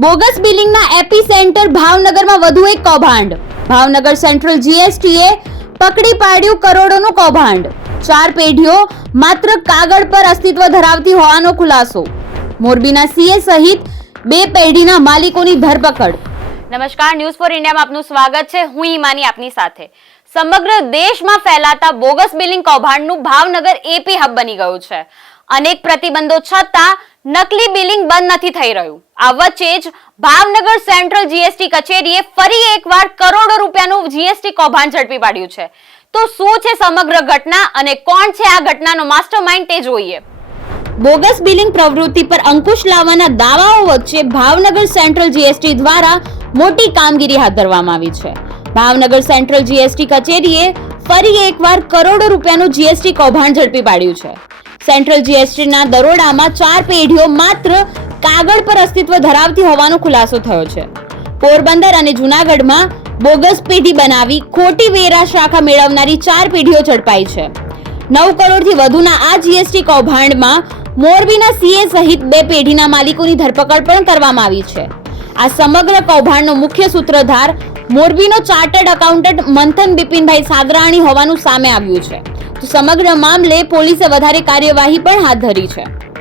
Bogus બિલિંગના AP centre ભાવનગરમાં વધુ એક કૌભાંડ. ભાવનગર સેન્ટ્રલ જીએસટીએ પકડી પાડ્યું કરોડોનું કૌભાંડ. ચાર પેઢીઓ માત્ર કાગળ પર અસ્તિત્વ ધરાવતી હોવાનો ખુલાસો. મોરબીના સીએ સહિત બે પેઢીના માલિકોની ધરપકડ. નમસ્કાર, ન્યૂઝ ફોર ઇન્ડિયામાં આપનું સ્વાગત છે. હું ઈમાની આપની સાથે. સમગ્ર દેશમાં ફેલાતા બોગસ બિલિંગ કૌભાંડનું ભાવનગર એપી હબ બની ગયું છે. અનેક પ્રતિબંધો છતાં નકલી બિલિંગ બંધ નથી થઈ રહ્યું. આ વચ્ચે જ ભાવનગર સેન્ટ્રલ જીએસટી કચેરીએ ફરી એકવાર કરોડો રૂપિયાનું જીએસટી કૌભાંડ ઝડપી પાડ્યું છે. તો શું છે સમગ્ર ઘટના અને કોણ છે આ ઘટનાનો માસ્ટરમાઇન્ડ તે જોઈએ. બોગસ બિલિંગ પ્રવૃત્તિ પર અંકુશ લાવવાના દાવાઓ વચ્ચે ભાવનગર સેન્ટ્રલ જીએસટી દ્વારા મોટી કામગીરી હાથ ધરવામાં આવી છે. ભાવનગર સેન્ટ્રલ જીએસટી કચેરીએ ફરી એકવાર કરોડો રૂપિયાનું જીએસટી કૌભાંડ ઝડપી પાડ્યું છે. સેન્ટ્રલ જીએસટીના દરોડામાં ચાર પેઢીઓ માત્ર કાગળ પર અસ્તિત્વ ધરાવતી હોવાનો ખુલાસો થયો છે. પોરબંદર અને જુનાગઢમાં બોગસ પેઢી બનાવી ખોટી વેરા શાખા મેળવનારી ચાર પેઢીઓ ઝડપાઈ છે. નવ કરોડથી વધુના આ જીએસટી કૌભાંડમાં મોરબીના સીએ સહિત બે પેઢીના માલિકોની ધરપકડ પણ કરવામાં આવી છે. આ સમગ્ર કૌભાંડનો મુખ્ય સૂત્રધાર મોરબીનો ચાર્ટર્ડ એકાઉન્ટન્ટ મંથન બિપિનભાઈ સાદરાણી હોવાનું સામે આવ્યું છે. સમગ્ર મામલે પોલીસે વધારે કાર્યવાહી પણ હાથ ધરી છે.